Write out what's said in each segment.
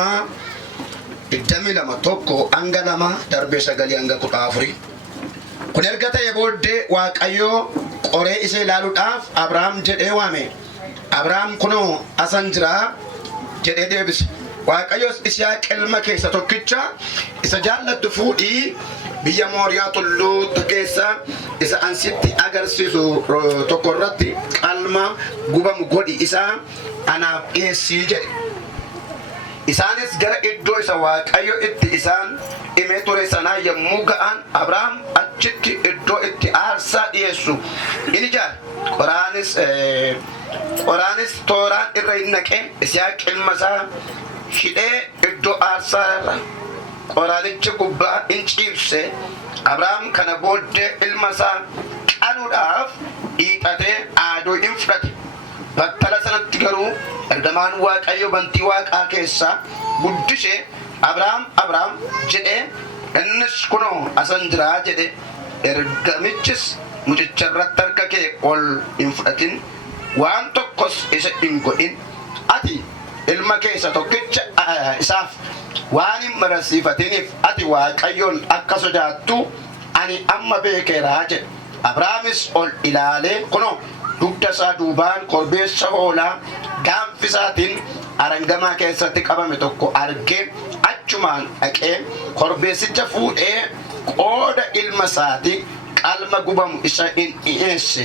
uumamaa iddami lama tokko hanga lama darbee sagalii hanga 14 kun erga ta'e booddee Waaqayyoo qoree isa ilaaluudhaaf Abrahaam jedhee waame. Abrahaam kunoo asan jira jedhee deebise. Waaqayyoos Yisihaaq ilma keessa tokkicha isa jaallattu fuudhii biyya Mooriyaa tulluu keessa isa ansitti agarsiisu tokko irratti qalma gubamu godhi isaa anaaf dhiyeessii jedhe. Isaanis gara iddoo isa Waaqayyo itti isaan himee ture sanaa yommuu ga'an Abrahaam achitti iddoo itti aarsaa dhiyeessu in ijaare. Qoraanis tooraan irra hin naqee Yisihaaq ilma isaa hidhee iddoo aarsaa irra qoraanicha gubbaa in ciibse. Abrahaam kana booddee ilma isaa qaluudhaaf hiixatee aaduu in fudhate. Battala sanatti garuu ergamaan Waaqayyo bantii Waaqaa keessaa guddisee Abrahaam jedhee innis kunoo asan jiraa jedhe. Ergamichis mucicha irratti harka kee ol hin fudhatin waan tokkos isa hin godhin. Ati ilma keessa tokkicha isaaf waan hin mararsiifatiniif ati Waaqayyoon akka sodaattu ani amma beekeeraa jedhe. Abrahaamis ol ilaalee kunoo dugda isaa duubaan korbeessa hoolaa gaanfisaatiin arangamaa keessatti qabame tokko argee achumaan dhaqee korbeessicha fuudhee qooda ilma isaati qalma gubamu isa in dhiyeesse.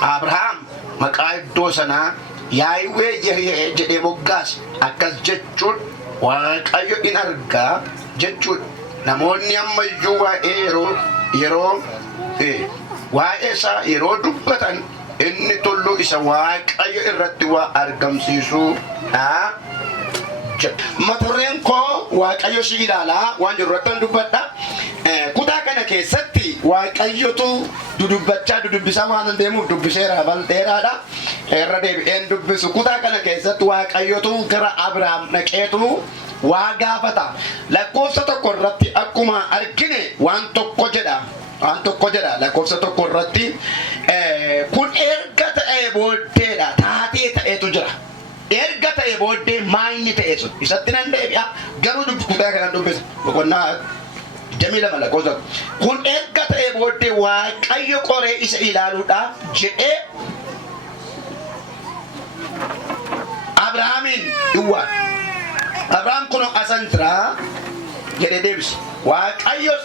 Abrahaam maqaa iddoo sanaa Yaahweh Yireh jedhee moggaase. Akkas jechuun Waaqayyo in argaa jechuudha. Namoonni ammayyuu waa'ee isaa yeroo dubbatan inni tulluu isa Waaqayyo irratti waa argamsiisuudha. Maturreen koo Waaqayyo si ilaalaa waan jiru irratti dubbadha. Kutaa kana keessatti Waaqayyotu dudubbisaa waan deemuuf dubbiseera bal'eeraadha. Irra deebi'een dubbisu kutaa kana keessatti Waaqayyotu gara Abrahaam dhaqeetu waa gaafata. Lakkoofsa tokko irratti akkuma argine waan tokko jedha. Lakkoofsa tokko irratti kun erga ta'ee booddeedha. Taatee ta'etu jira. Erga ta'ee booddee maayini ta'ee sun isatti nan deebi'a. Garuu kutaa kana dubbisa. Boqonnaa 22 lakkoofsa. Kun erga ta'ee booddee Waaqayyo qoree isa ilaaluudhaaf jedhee Abrahaamin duwwaa. Abrahaam kun asan jira jedhee deebise. Waaqayyos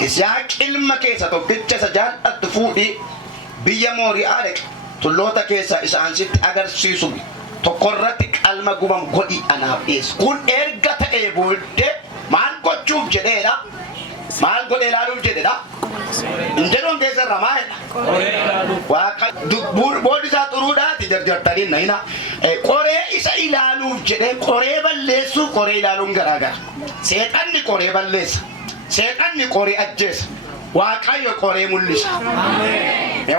Yisihaaq ilma keessa tokkicha isa jaallattu fuudhii biyya Mooriyaa dhaqe. Tulloota keessaa isa ansitti agarsiisu tokko irratti qalma gubamu godhi anaaf dhiyeessi. Kun erga ta'ee booddee maal gochuuf jedheedha? Maal godhee ilaaluuf jedheedha? Injeroon keessarra maalidha? Boodi isaa xuruudhaati jarjartanii nahina. Qoree isa ilaaluuf jedhee qoree balleessuuf qoree ilaaluun garaagara. Seexanni qoree balleessa. Seexanni qoree ajjeesa. Waaqayyo qoree mul'isa.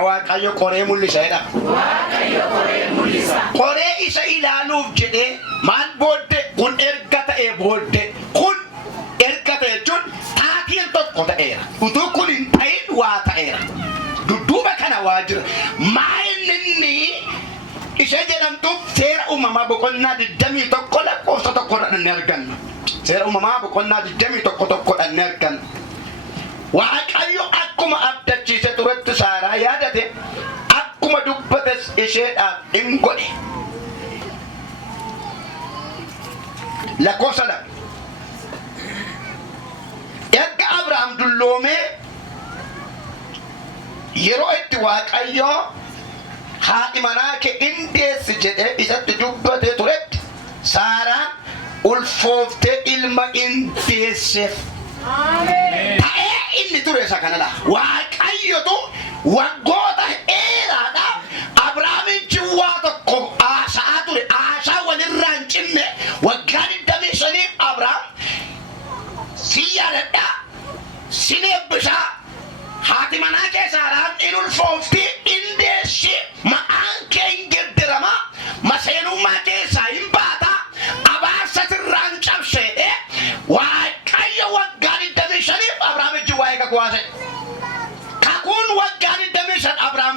Waaqayyo qoree mul'isa jedha. Qoree isa ilaaluuf jedhee maal booddee kun erga ta'ee booddee kun erga ta'e jechuun taatiin tokko ta'eera. Utuu kun hin ta'in waa ta'eera. Dudduuba kana waa jira. Maalinni ishee jedhamtuuf seera uumamaa boqonnaa 21 lakkoofsa tokkodhaan ni arganna. Seera uumamaa boqonnaa 21 ni arganna. Waaqayyo akkuma abdachiise turetti Saaraa yaadate akkuma dubbates isheedhaaf hin godhe. Lakkoofsa lama. Erga Abrahaam dulloomee yeroo itti Waaqayyo haadhi manaa kee in deessi jedhee isatti dubbatee turetti Saaraan ulfooftee ilma in deesseef. Ta'ee inni ture isa kanadha. Waaqayyotu waggoota dheeraadhaaf Abrahaamichi waa tokko haasaa ture. Haasaa walirraa hin cinne waggaa 25 Abrahaam si yaadadhaa si eebbisaa haati manaa kee Saaraan in ulfoofti in deessi ma'aan kee hin geddiramaa maseenummaa keessaa hin baataa abaarsa sirraan cabseedhe Waaqayyo waggaa 25 Abrahaamichi waa'ee kakuwaase. Kakuun waggaa 25 Abrahaam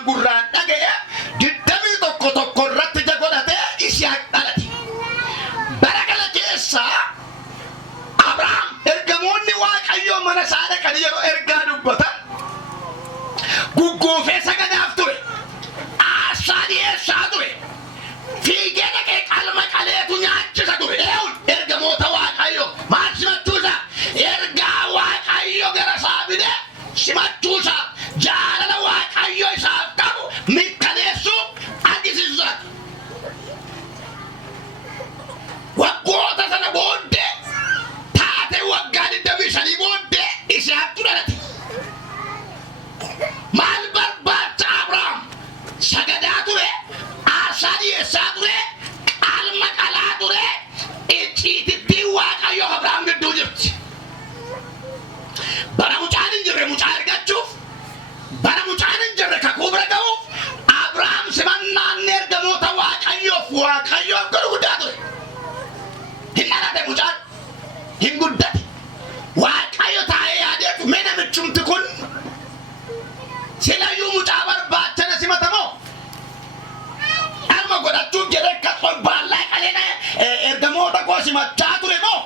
himachaa ture moo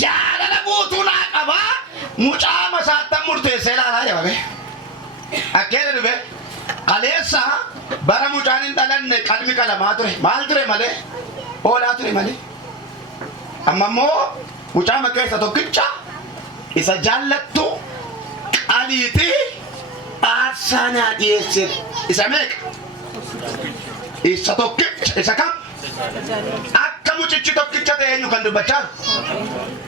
jaalala guutuu naa qabaa mucaa masaattan murteessee ilaalaa jabame akkeena dhufe qaleessa bara mucaan hin dhalanne qalmi qalamaa ture maal ture malee hoolaa ture malee amma immoo mucaa keessa tokkicha isa jaallattu qaliiti aarsaa naa dhiyeesse isa meeqa isa tokkicha isa kam akka mucichi tokkicha ta'e eenyu kan dubbachaa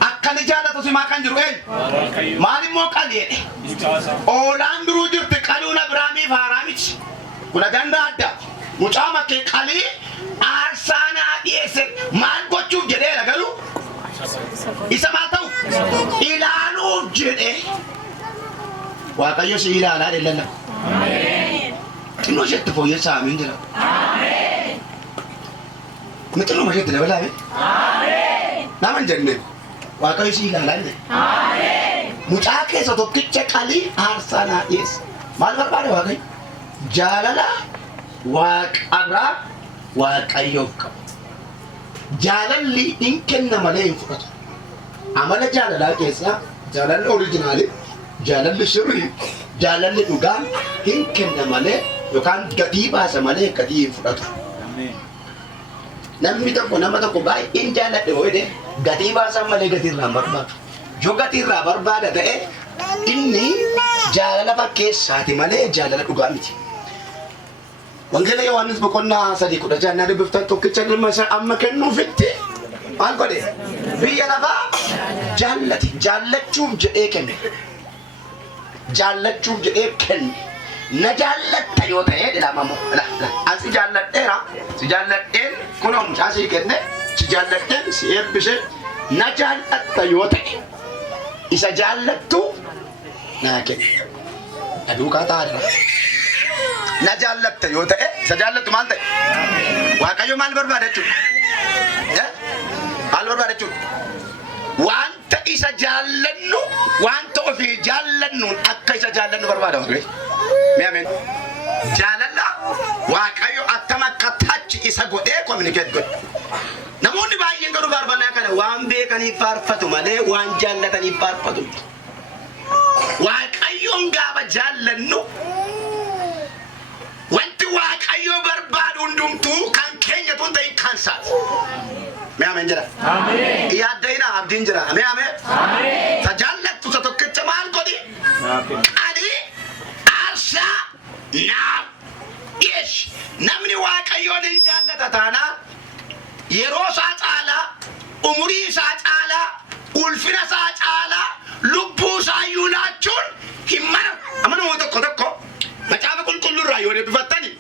akka ni jaallatu simaa kan jiru eenyu maal immoo qaliidhe oolaan duruu jirti qaluun Abrahaamiif haaraa miti kuna ganda adda mucaa makkee qalii aarsaa naa dhiyeesse maal gochuuf jedheera garuu isa maal ta'u ilaaluuf jedhe Waaqayyo si ilaalaa dheellalla xinnoo isheetti fooyyessaa amiin jira xinnoo isheetti dabalaa nama hin jenne Waaqayyo si ilaalaa dheelle mucaa keessa tokkicha qalii aarsaa naa dhiyeesse maal barbaade Waaqayyo jaalala Waaqarraa Waaqayyoof qabu jaalalli hin kenna malee hin fudhatu amala jaalalaa keessaa jaalalli oriijinaalii jaalalli sirrii jaalalli dhugaan hin kenna malee yookaan gatii baasa malee gatii hin fudhatu namni tokko nama tokko baay'een jaalladhe ho'ede gatii baasan malee gatii irraa barbaadu yoo gatii irraa barbaada ta'e inni jaalala fakkeessaati malee jaalala dhugaa miti Wangeela Yohaannis boqonnaa 3:16 dubbiftan tokkicha ilma isaa amma kennuufitti maal godhe biyya lafaa jaallate jaallachuuf jedhee kenne jaallachuuf jedhee kenne na jaallatta yoo ta'e jedhamamoo asi jaalladheera si jaalladheen kun mucaa sii kenne si jaalladheen si eebbise na jaallatta yoo ta'e isa jaallattu naa kenne aduukaa taa'adha na jaallatta yoo ta'e isa jaallattu maal ta'e Waaqayyo maal barbaada jechuudha maal barbaada jechuudha wanta isa jaallannu wanta ofii jaallannuun akka isa jaallannu barbaada Waaqayyo mee ameen jaalalla Waaqayyo akkam akka tachi isa godhee communicate godhe namoonni baay'een garuu faarfannaa kana waan beekaniif faarfatu malee waan jaallataniif faarfatu Waaqayyoon gaafa jaallannu wanti Waaqayyo barbaadu hundumtuu kan keenya tun ta'in kansaati mee ameen jedha yaaddeena abdiin jira mee ameen tajaallattu isa tokkicha maal godhi qalii aarsaa naaf dhiyeessi namni Waaqayyoon hin jaallata taanaan yeroo isaa caalaa umurii isaa caalaa ulfina isaa caalaa lubbuu isaa iyyuu laachuun hin maramu amanamoo tokko tokko macaafa qulqulluurraa yoo deebifattani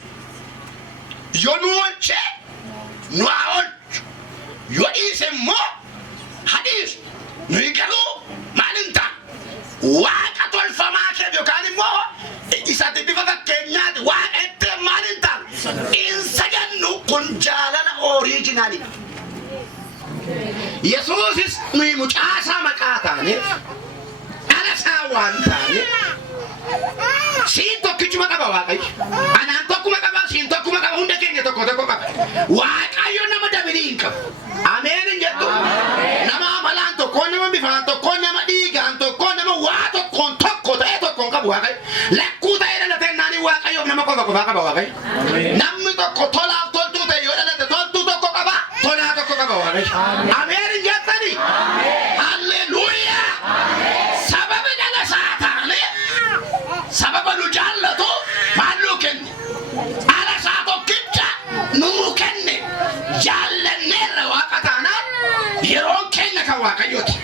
yoo nu oolchee nu haa oolchu yoo dhiise immoo haa dhiisu nuyi garuu maal hin ta'a waaqa tolfamaa keef yookaan immoo isatti bifa fakkeenyaati waaqa ettee maal hin ta'a hin sagannu kun jaalala oriijinaali Yesuusis nuyi mucaasaa maqaa taaneef dhalasaa waan taaneef siin tokkichuma qaba Waaqayyo anaan tokkuma qaba siin tokkuma qaba hunda keenya tokko tokko qaba Waaqayyo nama dabilii hin qabu ameen hin jettu nama amalaan tokkoon nama bifaan tokkoon nama dhiigaan tokkoon nama waa tokkoon tokko ta'e tokkoon qabu Waaqayyo lakkuu ta'ee dhalateen naanii Waaqayyoof nama qofa qofaa qaba Waaqayyo namni tokko tolaaf toltuu ta'e yoo dhalate toltuu tokko qaba tolaa tokko qaba Waaqayyo ameen hin jettani halleluuyaa sababa dhalasaa taane sababa nu jaallatu maal nuu kenne dhalasaa tokkicha nuu kenne jaallanneerra waaqa taanaan yeroon keenya kan Waaqayyooti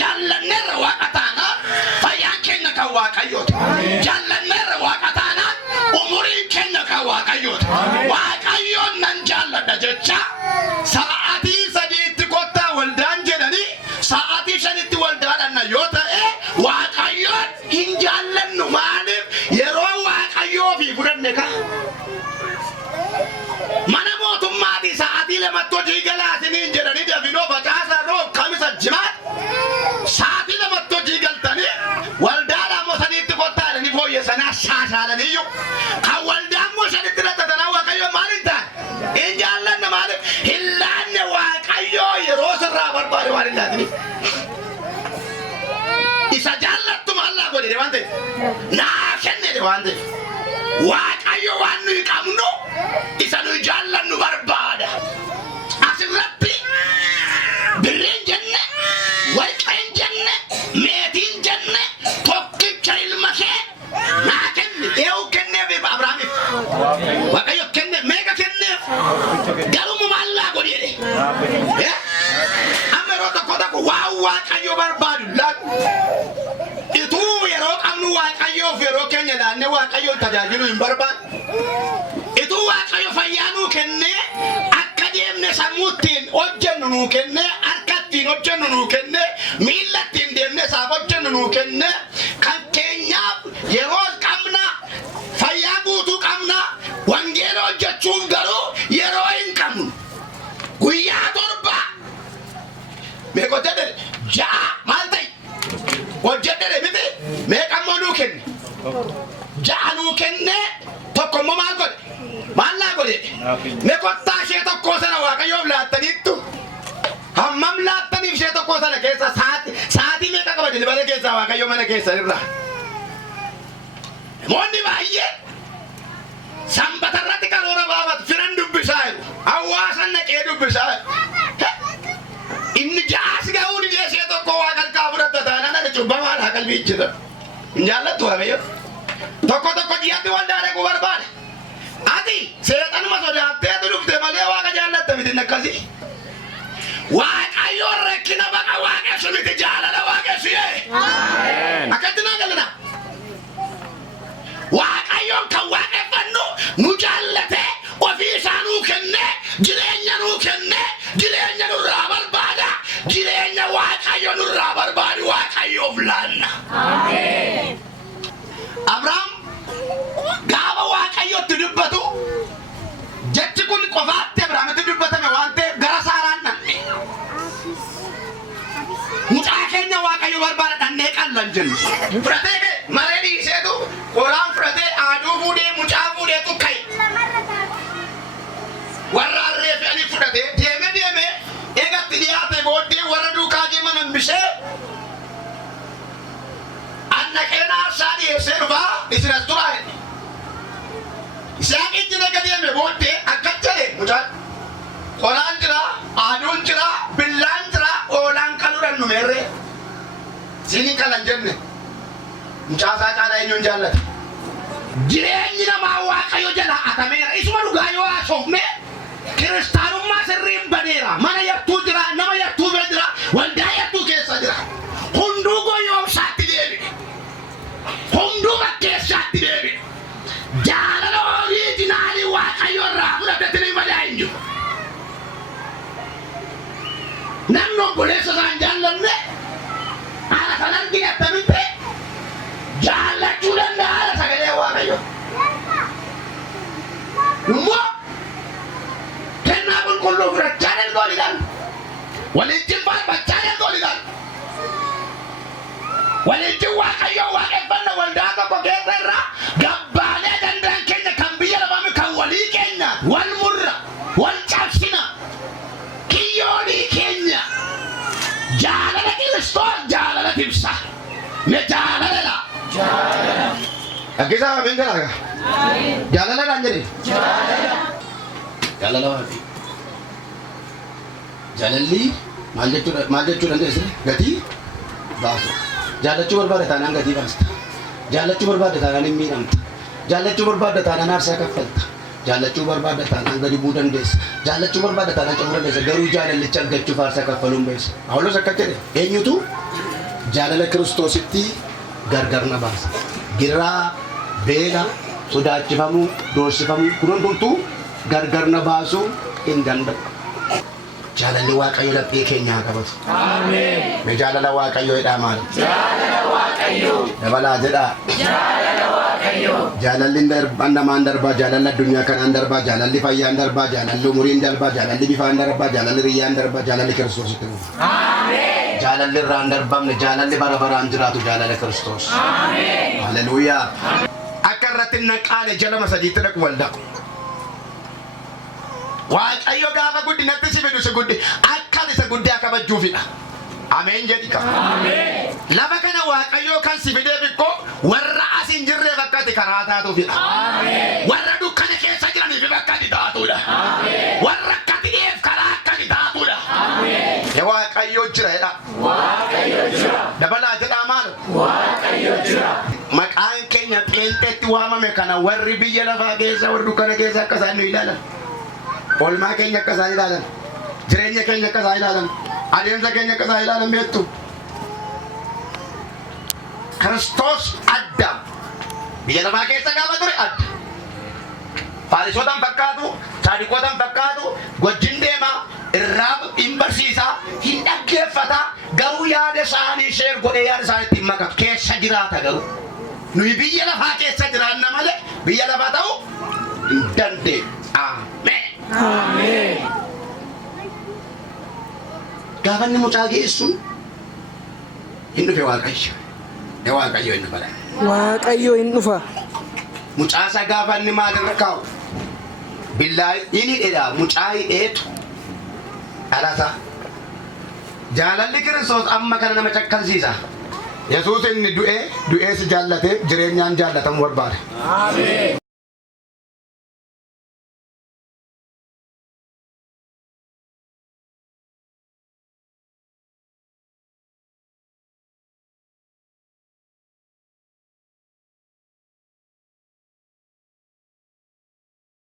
jaallanneerra waaqa taanaan fayyaan keenya kan Waaqayyooti jaallanneerra waaqa taanaan umuriin keenya kan Waaqayyooti Waaqayyoon nan jaalladha jecha sa'aatii 3tti kottaa waldaan jedhanii sa'aatii 5tti waldaadhanna yoo ta'e Waaqayyoon hin jaallannu maaliif yeroo Waaqayyoo fi fudhanne ka mana mootummaatii sa'aatii 2tti hojii galaasiniin jedhanii dafinoo facaasaa roob kamisa jimaat sa'aatii 2tti hojii galtanii waldaadhaan moo 3tti kottaadhanii fooyyessanaa shaashaalaniyyuu kan waldaan moo 5tti dhattatanaa Waaqayyoon maal hin taane hin jaallanna maaliif hin برباري واري لاتني إذا جالت تم الله قولي دوانتي ناكن دوانتي واك أيو وانو يكامنو إذا نو جالت نو بربادة أسل ربي برين جنة والكين جنة ميتين جنة توكيب شايل مكي ناكن إيو كنة بيب أبرامي وكيو كنة ميكا كنة قالوا ممالا قولي دي أمرو تقودك واو واك أيو بربادة لك itu yero kamnu wakayo fero kenya la ne wakayo tajajiru imbarban itu wakayo fayanu kenne akadem ne samutin ojenu kenne arkatin ojenu kenne millatin demne sabojenu kenne kan kenya yero kamna fayagu tu kamna wangero jachum garo yero inkamu guya torba me ko tede ja maltai وجدنا متى ما كملوا كن جانوا كن تكون ما قول ما لا قول ما قلت شيء تكوسنا واقع لا تنيتو هم لا تنيف شيء تكوسنا كيسا ساعتي ما كبر دي بدل كيسا واقع يوم أنا كيسا رلا موني بايه سامبترات كارورا بابات فرن دبساير أواسن نكيد دبساير إن جاس كاودي جاس تكوا كل كابرت تانا coba malah kal bicara jalan tuh apa ya toko dia tuh anda ada kubar bar ati setan masuk dah teh tuh duk teh malah wak jalan tapi tidak kasih wak ayo rekina baka wak sumi te jalan wak sih amen akan tenang kan wak ayo kau wak panu nujalate ofisanu kenne jirenya nu kenne jirenya nu rabal bada jirenya wakayo nu rabar bari wakayo blana amen Abraham gaba wakayo tudubatu jetti kun qofatte Abraham tudubata me wante garasaran nanne muta kenya wakayo barbara danne kallanjin frate maredi setu kolam frate adu bude muta bude tu kai wararre fali frate deme ega tidiate bodde waradu kaje manan bishe anna kena sadi serva israsturai isaki jine kademe bodde akachale mutal qoranjira adunjira billanjira olan kaluran numere sini kalan jenne mutasa kala inyon jallat jireenyi nama waaqayyo jala atamera isuma gayo asofme Kristanu maserim badera mana yattu jira nama yattu bedra wanda yattu kesa jira hundu goyo satti debi hundu bakke satti debi jala no originali waaqayyo rabula betene badainju nanno bolesa sanjalla ne ala sanan dia tamite jala chulanda ala sagale waaqayyo lumbo kenapa kullu frat channel golidan walijin ba channel golidan walijin wa kayo wa ebanna walda ko gerra gabbale dan kenya kambiya ba mi kawali kenya wal murra wal chafsina kiyoni kenya jala la kristo jala la tibsa me jala la akisa mengala jala la anjari jala la wapi jalalli maljechu nande isne gati baso jalachu barbada tanan gati basta jalachu barbada tanan mi namta jalachu barbada tanan arsa kafalta jalachu barbada tanan gadi budan des jalachu barbada tanan chamura des garu jalalli chagachu farsa kafalum bes awlo sakate enyutu jalala kristositti gargarna bas gira bela sodachifamu dorsifamu kurunduntu gargarna basu indanda jalalli waaqayyo laphee keenya qabatu aamen me jaalala waaqayyo jedha maal jaalala waaqayyo dabala jedha jaalala waaqayyo jaalalli namaan darba jaalala addunyaa kanaan darba jaalalli fayyaan darba jaalalli umuriin darba jaalalli bifaan darba jaalalli riyyaan darba jaalalli kiristoositti aamen jaalalli irraan darbamne jaalalli bara baraan jiraatu jaalala kiristoos aamen haleluuyaa akka irratti naqaale jalama sadiitti dhaqu walda waaqayyo gaafa guddinatti si fidu si guddi akka isa guddaa kabajuufidha. Ameen jedhika. Ameen. Lafa kana waaqayyo kan si fidee bikko warra asin jirree fakkati karaa taatuufidha. Ameen. Warra dukkana keessa jiraniif fakkati taatuudha. Ameen. Warra akkatiif karaa akkati taatuudha. Ameen. Waaqayyo jira jedha. Waaqayyo jira. Dabalaa jedhaa maal? Waaqayyo jira. Maqaan keenya xeenxeetti waamame kana warri biyya lafaa keessa warri dukkana keessa akka isaan nu ilaalan. Oolmaa keenya akka isaan ilaalan. Jireenya keenya akka isaan ilaalan. Adeemsa keenya akka isaan ilaalan beektu. Kiristoos adda. Biyya lafaa keessa gaafa ture adda. Faalisootaan fakkaatu, saadiqootaan fakkaatu, wajjin deema, irraa hin barsiisa, hin dhaggeeffata, garuu yaada isaanii sheer godhee yaada isaaniitti hin makatu. Keessa jiraata garuu. Nuyi biyya lafaa keessa jiraanna malee biyya lafaa ta'uu hin dandeenyu. Ameen. Ameen. Gaafa inni mucaa geessuun hin dhufe waaqayyo. Waaqayyo hin dhufa. Waaqayyo hin dhufa. Mucaa isaa gaafa inni maalirra kaa'u billaa inni dheedha mucaa hidheetu dhalata. Jaalalli Kiristoos amma kana nama cakkansiisa. Yesuus inni du'ee si jaallatee jireenyaan jaallatamu barbaade. Ameen.